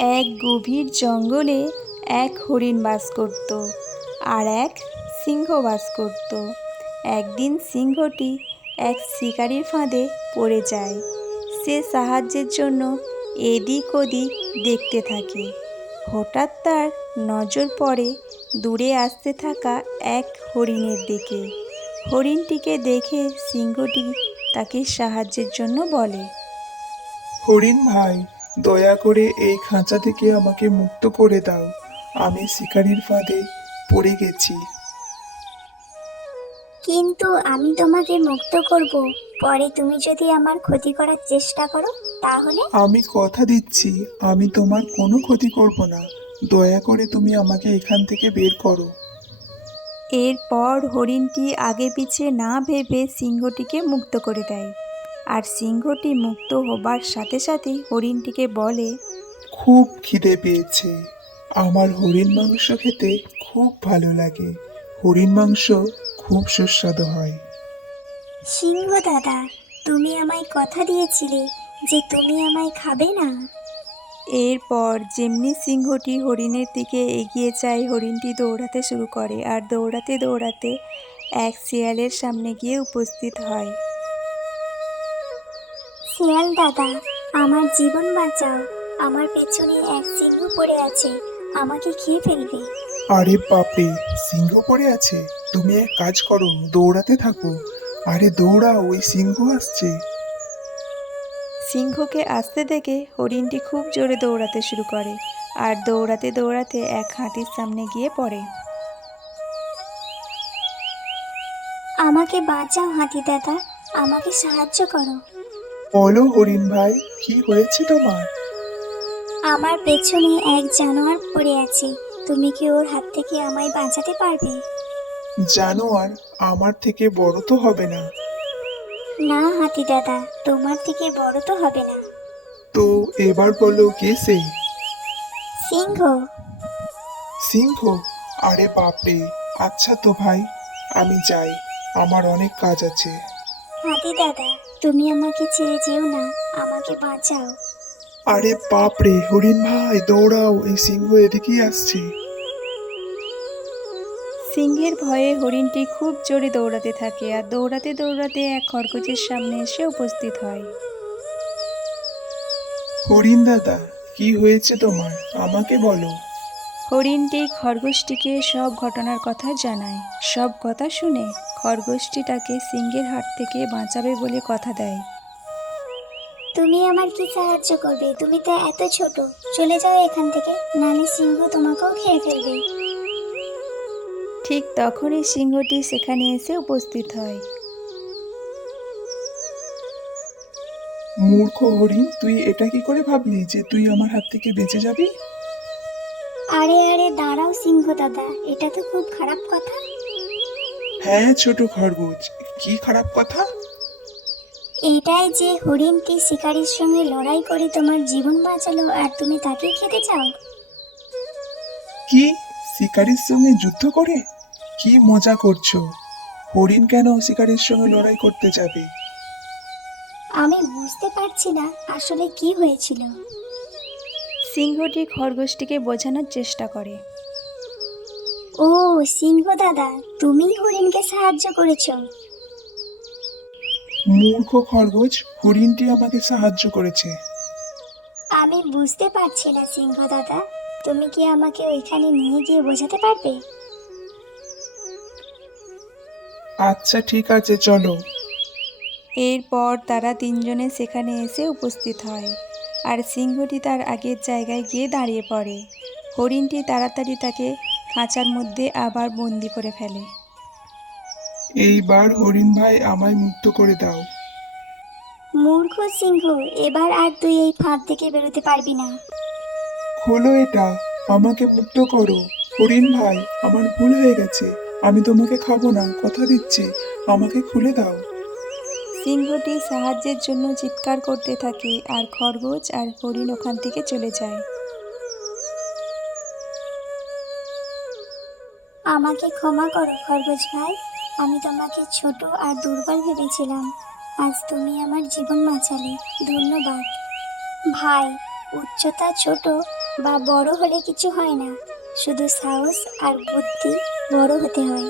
এক গভীর জঙ্গলে এক হরিণ বাস করত আর এক সিংহ বাস করত। একদিন সিংহটি এক শিকারীর ফাঁদে পড়ে যায়। সে সাহায্যের জন্য এদিক ওদিক দেখতে থাকে। হঠাৎ তার নজর পড়ে দূরে আসতে থাকা এক হরিণের দিকে। হরিণটিকে দেখে সিংহটি তাকে সাহায্যের জন্য বলে, হরিণ ভাই, দয়া করে এই খাঁচা থেকে আমাকে মুক্ত করে দাও। আমি শিকারীর ফাঁদে পড়ে গেছি। কিন্তু আমি তোমাকে মুক্ত করব, পরে তুমি যদি আমার ক্ষতি করার চেষ্টা করো তাহলে। আমি কথা দিচ্ছি, আমি তোমার কোনো ক্ষতি করব না। দয়া করে তুমি আমাকে এখান থেকে বের করো। এরপর হরিণটি আগে পিছে না ভেবে সিংহটিকে মুক্ত করে দেয়। আর সিংহটি মুক্ত হবার সাথে সাথেই হরিণটিকে বলে, খুব খিদে পেয়েছে। আমার হরিণ মাংস খেতে খুব ভালো লাগে। হরিণ মাংস খুব সুস্বাদু হয়। সিংহ দাদা, তুমি আমায় কথা দিয়েছিলে যে তুমি আমায় খাবে না। এরপর যেমনি সিংহটি হরিণের দিকে এগিয়ে যায়, হরিণটি দৌড়াতে শুরু করে আর দৌড়াতে দৌড়াতে এক শিয়ালের সামনে গিয়ে উপস্থিত হয়। শিয়াল দাদা, আমার জীবন বাঁচাও, আমার পেছনে এক সিংহ পড়ে আছে, আমাকে খেয়ে ফেলবে। আরে বাপরে, সিংহ পড়ে আছে! তুমি এক কাজ করো, দৌড়াতে থাকো। আরে দৌড়াও, ওই সিংহ আসছে। সিংহকে আসতে দেখে হরিণটি খুব জোরে দৌড়াতে শুরু করে আর দৌড়াতে দৌড়াতে এক হাতির সামনে গিয়ে পড়ে। আমাকে বাঁচাও হাতি দাদা, আমাকে সাহায্য করো। বলো হরিণ ভাই, কি হয়েছে তোমার? আমার পেছনে এক জানোয়ার পড়ে আছে, তুমি কি ওর হাত থেকে আমায় বাঁচাতে পারবে? জানোয়ার আমার থেকে বড় তো হবে না। না হাতি দাদা, তোমার থেকে বড় তো হবে না। তো এবার বলো, কে সে? সিংহ। সিংহ? আরে বাপরে! আচ্ছা তো ভাই, আমি যাই, আমার অনেক কাজ আছে। হাতি দাদা, তুমি আমাকে ছেড়ে যেও না, আমাকে বাঁচাও। আরে বাপরে, হরিণ ভাই দৌড়াও, এই সিংহ এদিকেই আসছে। সিংহের ভয়ে হরিণটি খুব জোরে দৌড়াতে থাকে আর দৌড়াতে দৌড়াতে এক খরগোশের সামনে এসে উপস্থিত হয়। হরিণ দাদা, কি হয়েছে তোমার, আমাকে বলো। হরিণটি খরগোশটিকে সব ঘটনার কথা জানায়। সব কথা শুনে খরগোশটি তাকে সিংহের হাত থেকে বাঁচাবে বলে কথা দেয়। তুমি আমার কি সাহায্য করবে? তুমি তো এত ছোট, চলে যাও এখান থেকে, নালে সিংহ তোমাকেও খেয়ে ফেলবে। ঠিক তখনই সিংহটি সেখানে এসে উপস্থিত হয়। মূর্খ হরিণ, তুই এটা কি করে ভাবলি যে তুই আমার হাত থেকে বেঁচে যাবি? আরে আরে দাঁড়াও সিংহ দাদা, এটা তো খুব খারাপ কথা। হ্যাঁ ছোট খরগোশ, কি খারাপ কথা? এটাই যে হরিণটি শিকারীর সঙ্গে লড়াই করে তোমার জীবন বাঁচালো আর তুমি তাকেই খেতে চাও। কি? শিকারীর সঙ্গে যুদ্ধ করে? কি মজা করছো? হরিণ কেন শিকারীর সঙ্গে লড়াই করতে যাবে? আমি বুঝতে পারছি না আসলে কি হয়েছিল। সিংহটি খরগোশটিকে বোঝানোর চেষ্টা করে। ও সিংহ দাদা, তুমিই হরিণকে সাহায্য করেছো। মূর্খ খরগোশ, হরিণটি আমাকে সাহায্য করেছে। আমি বুঝতে পারছি না সিংহ দাদা, তুমি কি আমাকে ওইখানে নিয়ে গিয়ে বোঝাতে পারবে? আচ্ছা ঠিক আছে, চলো। এরপর তারা তিনজনে সেখানে এসে উপস্থিত হয় আর সিংহটি তার আগের জায়গায় গিয়ে দাঁড়িয়ে পড়ে। হরিণটি তাড়াতাড়ি তাকে খাঁচার মধ্যে আবার বন্দি করে ফেলে। এইবার হরিণ ভাই আমায় মুক্ত করে দাও। মূর্খ সিংহ, এবার আর তুই এই ফাঁদ থেকে বেরোতে পারবি না। খোলো এটা, আমাকে মুক্ত করো। হরিণ ভাই, আমার ভুল হয়ে গেছে, আমি তোমাকে খাবো না, কথা দিচ্ছি, আমাকে খুলে দাও। সিংহটি সাহায্যের জন্য চিৎকার করতে থাকে আর খরগোশ আর হরিণ ওখান থেকে চলে যায়। আমাকে ক্ষমা করো খরগোশ ভাই, আমি তোমাকে ছোট আর দুর্বল ভেবেছিলাম, আজ তুমি আমার জীবন বাঁচালে, ধন্যবাদ। ভাই, উচ্চতা ছোট, বা বড় হলে কিছু হয় না, শুধু সাহস আর বুদ্ধি বড় হতে হয়।